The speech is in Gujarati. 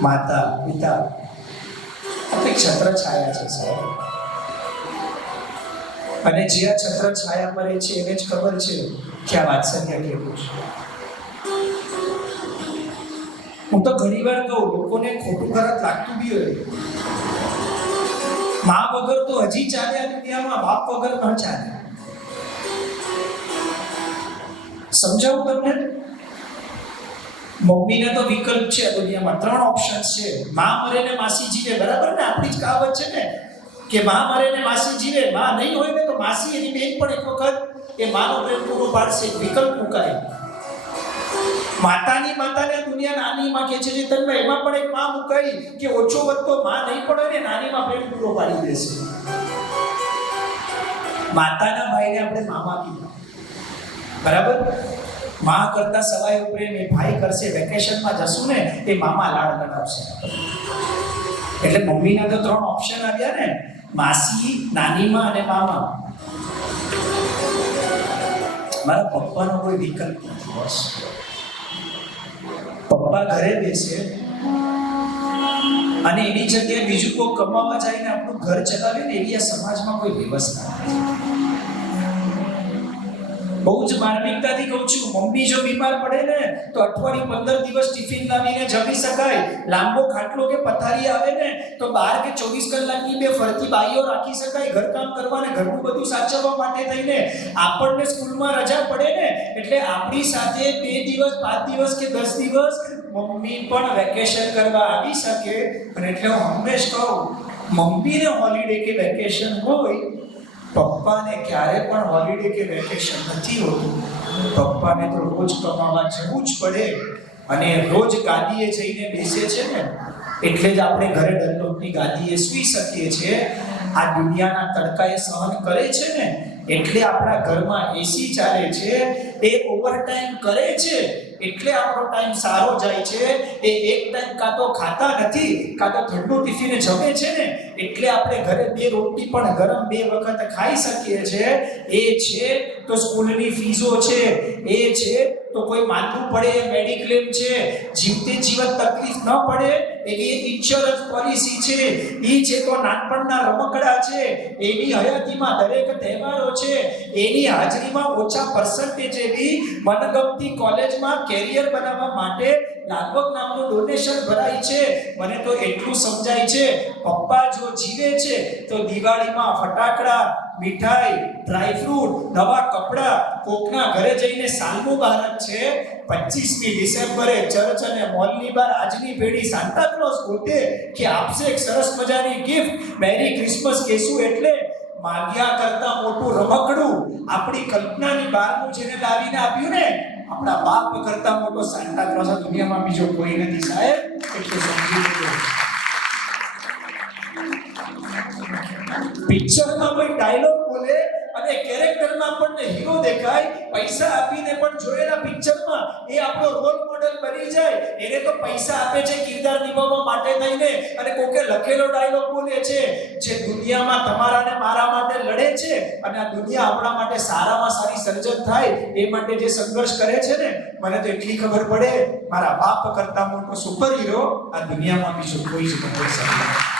માતા પિતા આપણી છત્રછાયા છે સાહેબ. અને જે આ છત્રછાયા પર છે એને જ ખબર છે કે આ વાત્સલ્ય કેવું છે. હું તો ઘણી વાર કહું, લોકોને ખોટું ખરાબ લાગતું બી હોય, મા વગર તો હજી ચાલે આ દુનિયામાં, બાપ વગર ન ચાલે. સમજાવું તમને? મમ્મીને તો વિકલ્પ છે આ દુનિયામાં, 3 ઓપ્શન્સ છે. માં મરે ને માસી જીવે, બરાબર ને? આપણી જ કહાવત છે ને કે માં મરે ને માસી જીવે. માં નહીં હોય ને તો માસી એની બેન પણ એક વખત એ માનો પ્રેમ પૂરો પાડશે. વિકલ્પ મુકાય. માતાની દુનિયા નાની માં કે છે જે તન્મય, એમાં પણ એક માં મુકાઈ કે ઓછો વધતો માં નહીં પડે ને નાની માં પ્રેમ પૂરો પાડી દેશે. માતાના ભાઈને આપણે મામા કીધા, બરાબર? માં કરતા સવાયો પ્રેમ એ ભાઈ કરશે. વેકેશનમાં જશું ને એ મામા લાડ કરાવશે. એટલે મમ્મીના તો 3 ઓપ્શન આવ્યા ને, માસી, નાનીમાં અને મામા. મારા પપ્પાનો કોઈ વિકલ્પ નથી બસ. પપ્પા ઘરે બેસે અને એની જગ્યાએ બીજું કોઈ કમાવા જાય ને આપણું ઘર ચલાવે ને એવી આ સમાજમાં કોઈ વ્યવસ્થા નથી. બહુ જ માર્મિકતાથી કહું છું, મમ્મી જો બીમાર પડે ને તો અઠવાડિયું 15 દિવસ ટિફિન લાવીને જમી શકાય. લાંબો ખાટલો કે પથારી આવે ને તો 12 કે 24 કલાકની 2 ફરતી બાઈઓ રાખી શકાય ઘરકામ કરવા ને ઘરનું બધું સાચવવા માટે થઈને. આપણને સ્કૂલમાં રજા પડે ને એટલે આપણી સાથે 2 દિવસ 5 દિવસ કે 10 દિવસ મમ્મી પણ વેકેશન કરવા આવી શકે. અને એટલે હું હંમેશ કહું, મમ્મીને હોલિડે કે વેકેશન હોય, પપ્પાને ક્યારે પણ હોલિડે કે વેકેશન નથી હોતું. પપ્પાને તો રોજ કમાવા જવું જ પડે અને રોજ ગાદીએ જઈને બેસે છે ને એટલે જ આપણે ઘરે ડલ્લોની ગાદીએ સૂઈ શકીએ છીએ. આ દુનિયાના તડકાએ સહન કરે છે ને એટલે આપણા ઘરમાં એસી ચાલે છે. એ ઓવરટાઈમ કરે છે એટલે આપણો ટાઈમ સારો જાય છે. એ એક ટાઈમ કાં તો ખાતા નથી કાં તો ઠંડુ ટિફિને જમે છે ને એટલે આપણે ઘરે 2 રોટલી પણ ગરમ 2 વખત ખાઈ શકીએ છીએ. એ છે તો સ્કૂલની ફીસો છે, એ છે તો કોઈ માનવું પડે મેડિક્લેમ છે, જીવતે જીવત તકલીફ ન પડે એવી ઇન્સ્યોરન્સ પોલિસી છે, એ છે તો નાનપણના રમકડા છે, એની હયાતીમાં દરેક તહેવારો છે, એની હાજરીમાં ઓછા પર્સન્ટેજ એવી મનગમતી કોલેજમાં કેરિયર બનાવવા માટે લાગવગ નામનું ડોનેશન ભરાય છે. મને તો એટલું સમજાય છે, પપ્પા જો જીવે છે તો દિવાળીમાં ફટાકડા, મીઠાઈ, ડ્રાયફ્રૂટ, નવા કપડા, કોકના ઘરે જઈને સાલ મુબારક છે. 25મી ડિસેમ્બરે ચર્ચ અને મોલની બહાર આજની પેઢી સાન્ટા ક્લોઝ ગોતે કે આપશે એક સરસ મજાની ગિફ્ટ, મેરી ક્રિસમસ કહેશું એટલે માગ્યા કરતા મોટું રમકડું આપણી કલ્પનાની બહારનું જેને લાવીને આપ્યું ને, આપણા બાપ કરતા મોટો સાન્ટા ક્લોઝ આ દુનિયામાં બીજો કોઈ નથી સાહેબ. એટલે સમજી લેજો. પિક્ચરમાં કોઈ ડાયલોગ બોલે અને કેરેક્ટરમાં આપણને હીરો દેખાય, પૈસા આપીને પણ જોયેલા પિક્ચરમાં એ આપણો રોલ મોડેલ બની જાય. એને તો પૈસા આપે છે કિરદાર નિભાવવા માટે થઈને અને કોકે લખેલો ડાયલોગ બોલે છે જે દુનિયામાં તમારા ને મારા માટે લડે છે અને આ દુનિયા આપણા માટે સારામાં સારી સર્જન થાય એ માટે જે સંઘર્ષ કરે છે ને, મને તો એટલી ખબર પડે મારા બાપ કરતા મોટો સુપર હીરો આ દુનિયામાં બીજો કોઈ જ નથી.